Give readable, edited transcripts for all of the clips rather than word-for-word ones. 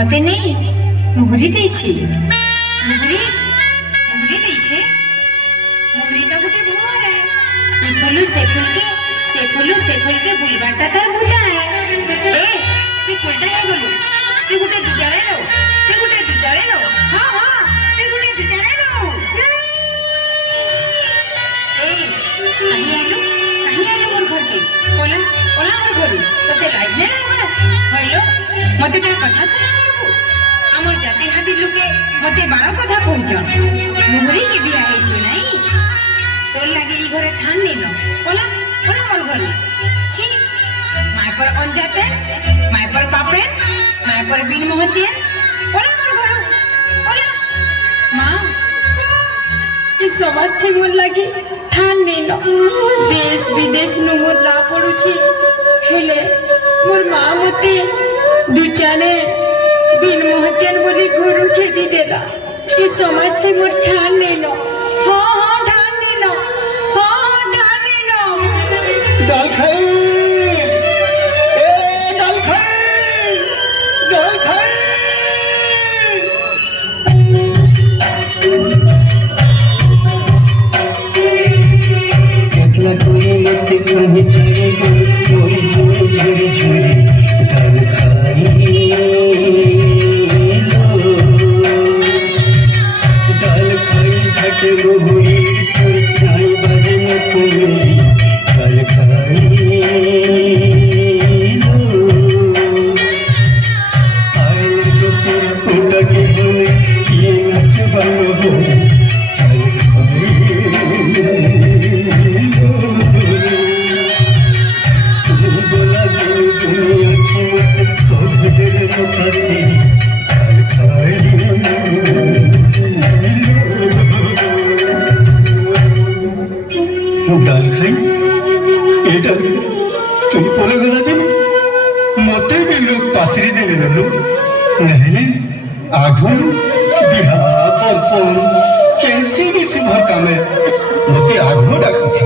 मते नहीं मुहरी देछि मुहरी मुहरी देछि मुहरी का गुटे भोर है ये फुलु से फुल के बुलबाटा तार बुझा है ए तू फुलटा है गलु तू गुटे दुजारे लो हां हां तू गुटे दुजारे लो ए कहीं आलू मोर घर के कोला कोला मोर घर तते लाज ने होइलो मते का कथा सुना करबो हमर जाति हाथी लोके मते बारो कथा कहउछ मुहरी के बिया है छु नहीं तोर लागे ई घरे ठान नै न कोला कोला मोर घर छी माय पर अनजाते माय पर पापे माय पर बिन मोहते कोला मोर घर कोला मां ई समस्त मोर लागे ठान नै न देश विदेश नु मोर ला पडुछि हेले मोर मां मते दुचाने बिन मोहतेन बोली घरु खेदी देला ये समस्त मोर ठान नै न हां ठान नै न डाल खाई ए डाल खाई कितना कोई मत कहीं चले मोरी झोरी डाल खाई डाल खाई घट मोहरी सुर खाई बजन कोई डाल खाई आयल को सिर उड़ा के हम ये नच बनो डाल खाई बोला दुनिया की सब दिल को पासी डाल खाई डाल खाई ए डाल तुम बोले गला दिन मते भी लोग पासरी देने लगो नहीं आघुन बिहा बर्पन कैसी भी शुभ कामे मते आघु डाकुछि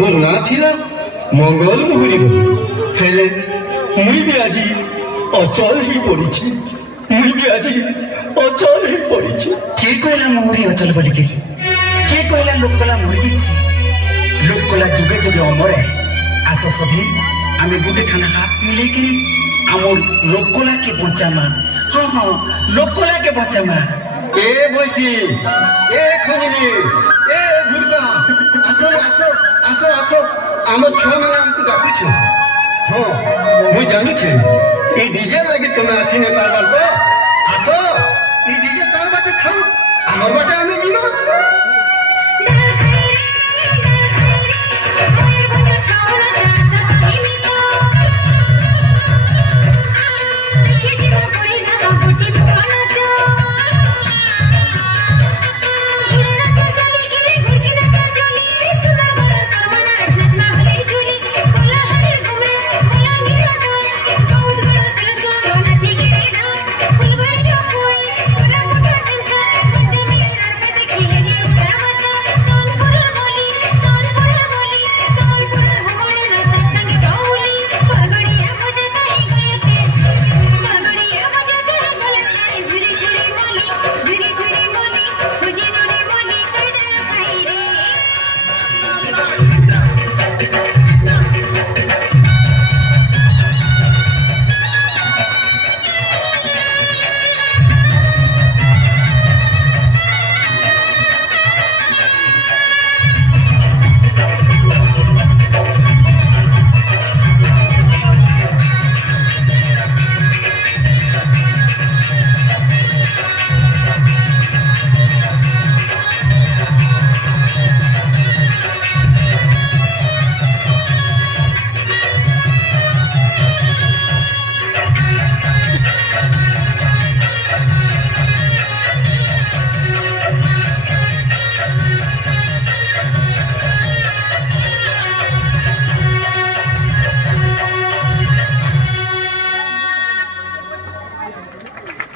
मोर ना थिला मंगल मुहरी बोली हेले मुई भी आजी अचल ही पड़ीछि के कहला मुहरी अचल बोली के कहला लोक कहला मरि जाइछि लोक कहला जुगे जुगे अमर है आस सभी आमे गुटे ठाना हाथ मिले के आमर लोक कहला के बचामा हां लोक कहला के बचामा ए बसी ए खनिनी ए गुड़का आसो आमर छुआ माने हमको डाकु छ हां मुई जानु छे ए डीजे लागे तुमे आसी ने पारबार को आसो ई डीजे तार बाटे खाओ आमर बाटे आमे जीवा